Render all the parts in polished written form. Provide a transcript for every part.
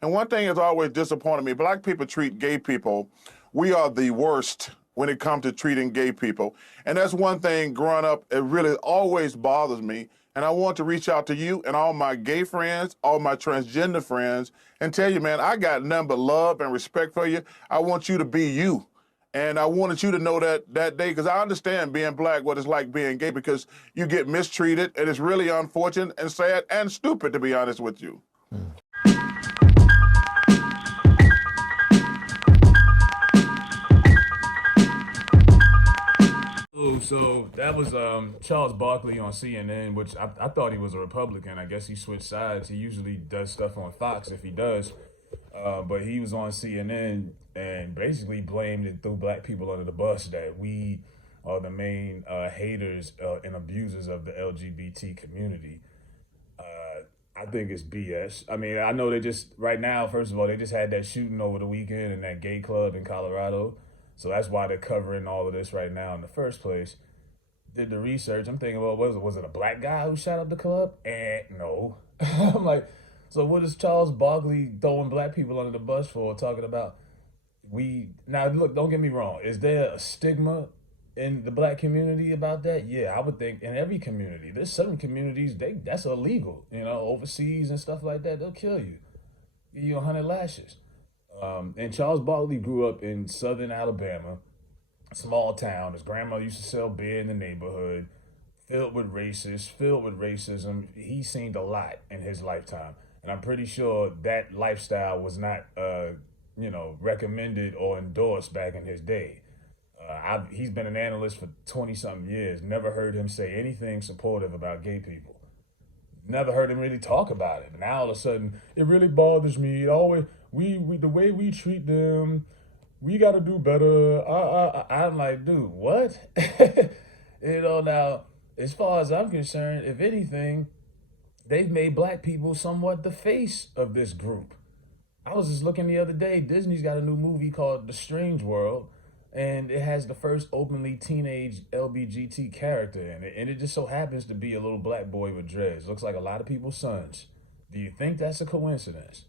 And one thing has always disappointed me, black people treat gay people, we are the worst when it comes to treating gay people. And that's one thing growing up, it really always bothers me. And I want to reach out to you and all my gay friends, all my transgender friends, and tell you, man, I got nothing but love and respect for you. I want you to be you. And I wanted you to know that day, because I understand being black, what it's like being gay, because you get mistreated, and it's really unfortunate and sad and stupid, to be honest with you. So that was Charles Barkley on CNN, which I thought he was a Republican. I guess he switched sides. He usually does stuff on Fox if he does. But he was on CNN and basically blamed and threw black people under the bus that we are the main haters and abusers of the LGBT community. I think it's BS. I mean, I know they just, right now, first of all, they just had that shooting over the weekend in that gay club in Colorado. So that's why they're covering all of this right now in the first place. Did the research. I'm thinking, well, was it a black guy who shot up the club? No. I'm like, so what is Charles Barkley throwing black people under the bus for, talking about now look, don't get me wrong. Is there a stigma in the black community about that? Yeah, I would think in every community. There's certain communities, that's illegal, overseas and stuff like that. They'll kill you. Give you 100 lashes. And Charles Barkley grew up in southern Alabama, a small town. His grandmother used to sell beer in the neighborhood, filled with racists, filled with racism. He's seen a lot in his lifetime. And I'm pretty sure that lifestyle was not, recommended or endorsed back in his day. He's been an analyst for 20-something years. Never heard him say anything supportive about gay people. Never heard him really talk about it. Now all of a sudden, it really bothers me. It always we the way we treat them, we got to do better. I'm like, dude, what? Now, as far as I'm concerned, if anything, they've made black people somewhat the face of this group. I was just looking the other day, Disney's got a new movie called The Strange World, and it has the first openly teenage LBGT character in it, and it just so happens to be a little black boy with dreads. Looks like a lot of people's sons. Do you think that's a coincidence?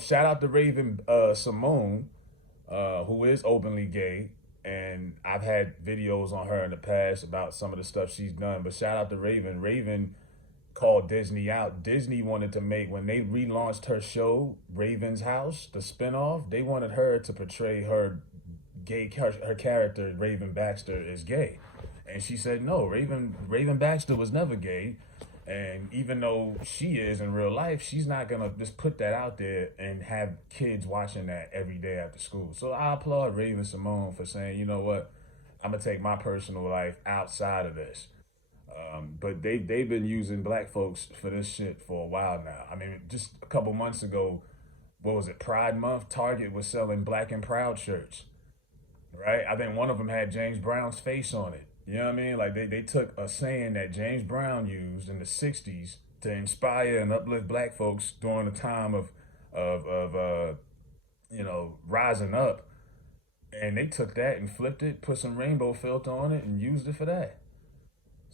Shout out to Raven Simone, who is openly gay, and I've had videos on her in the past about some of the stuff she's done, but shout out to Raven. Raven called Disney out. Disney wanted to make, when they relaunched her show, Raven's House, the spinoff, they wanted her to portray her her character, Raven Baxter, is gay. And she said, no, Raven Baxter was never gay. And even though she is in real life, she's not going to just put that out there and have kids watching that every day after school. So I applaud Raven Simone for saying, you know what, I'm going to take my personal life outside of this. But they've been using black folks for this shit for a while now. I mean, just a couple months ago, what was it, Pride Month? Target was selling Black and Proud shirts, right? I think one of them had James Brown's face on it. You know what I mean? Like they took a saying that James Brown used in the 60s to inspire and uplift black folks during a time of rising up. And they took that and flipped it, put some rainbow filter on it, and used it for that.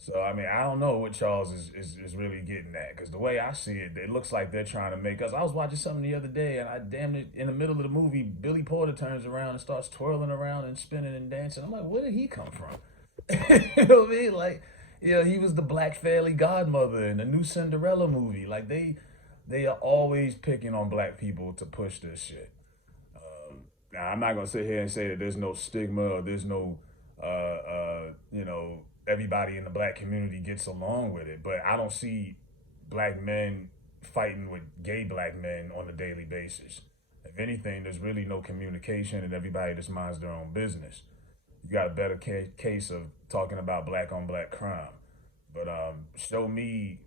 So, I mean, I don't know what Charles is really getting at, because the way I see it, it looks like they're trying to make us. I was watching something the other day, and I damn it, in the middle of the movie, Billy Porter turns around and starts twirling around and spinning and dancing. I'm like, where did he come from? You know what I mean? Like, he was the black fairy godmother in the new Cinderella movie. Like, they are always picking on black people to push this shit. Now, I'm not going to sit here and say that there's no stigma or there's no, everybody in the black community gets along with it. But I don't see black men fighting with gay black men on a daily basis. If anything, there's really no communication and everybody just minds their own business. You got a better case of talking about black on black crime. But show me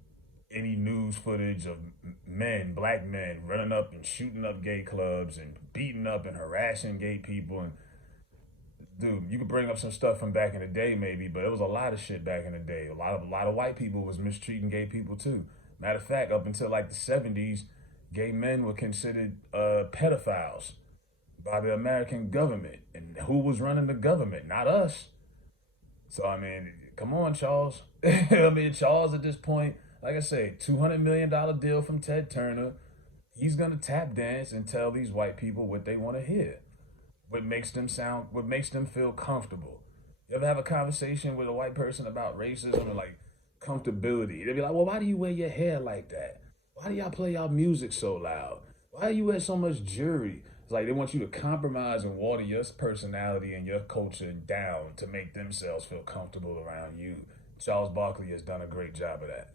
any news footage of black men, running up and shooting up gay clubs and beating up and harassing gay people. And dude, you could bring up some stuff from back in the day maybe, but it was a lot of shit back in the day. A lot of white people was mistreating gay people too. Matter of fact, up until like the 70s, gay men were considered pedophiles by the American government. And who was running the government? Not us. So, I mean, come on, Charles. I mean, Charles at this point, like I say, $200 million deal from Ted Turner, he's gonna tap dance and tell these white people what they want to hear, what makes them feel comfortable. You ever have a conversation with a white person about racism and like comfortability? They'll be like, "Well, why do you wear your hair like that? Why do y'all play y'all music so loud? Why do you wear so much jewelry?" It's like they want you to compromise and water your personality and your culture down to make themselves feel comfortable around you. Charles Barkley has done a great job of that.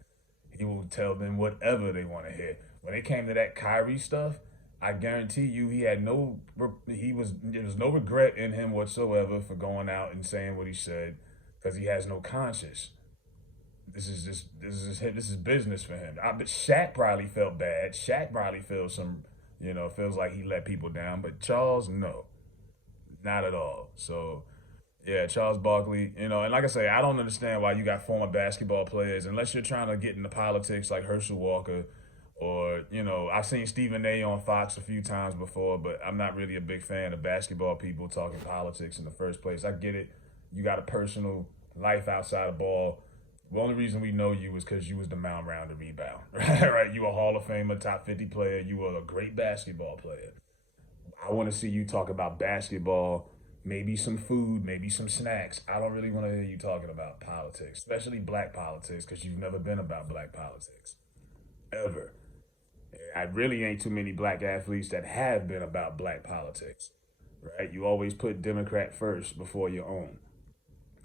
He will tell them whatever they want to hear. When it came to that Kyrie stuff, I guarantee you he had no there was no regret in him whatsoever for going out and saying what he said because he has no conscience. This is business for him. I bet Shaq probably felt bad. Shaq probably feels feels like he let people down, but Charles, no, not at all. So yeah, Charles Barkley, and like I say, I don't understand why you got former basketball players, unless you're trying to get into politics like Herschel Walker, or, I've seen Stephen A on Fox a few times before, but I'm not really a big fan of basketball people talking politics in the first place. I get it. You got a personal life outside of ball. The only reason we know you is because you was the mound rounder rebound, right? You a Hall of Famer, top 50 player. You were a great basketball player. I want to see you talk about basketball, maybe some food, maybe some snacks. I don't really want to hear you talking about politics, especially black politics, because you've never been about black politics, ever. I really ain't too many black athletes that have been about black politics, right? You always put Democrat first before your own.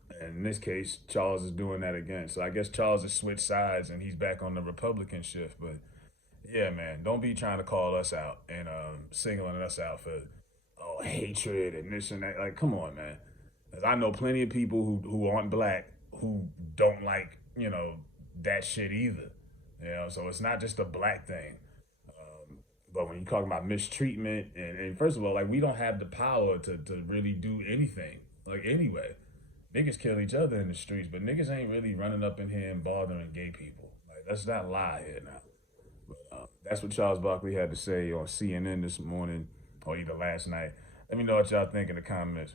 And in this case, Charles is doing that again. So I guess Charles has switched sides and he's back on the Republican shift. But yeah, man, don't be trying to call us out and singling us out for hatred and this and that. Like, come on, man. 'Cause I know plenty of people who aren't black who don't like that shit either. So it's not just a black thing. But when you talk about mistreatment, and first of all, like we don't have the power to really do anything. Like anyway, niggas kill each other in the streets, but niggas ain't really running up in here and bothering gay people. Like let's not lie here now. That's what Charles Barkley had to say on CNN this morning or either last night. Let me know what y'all think in the comments.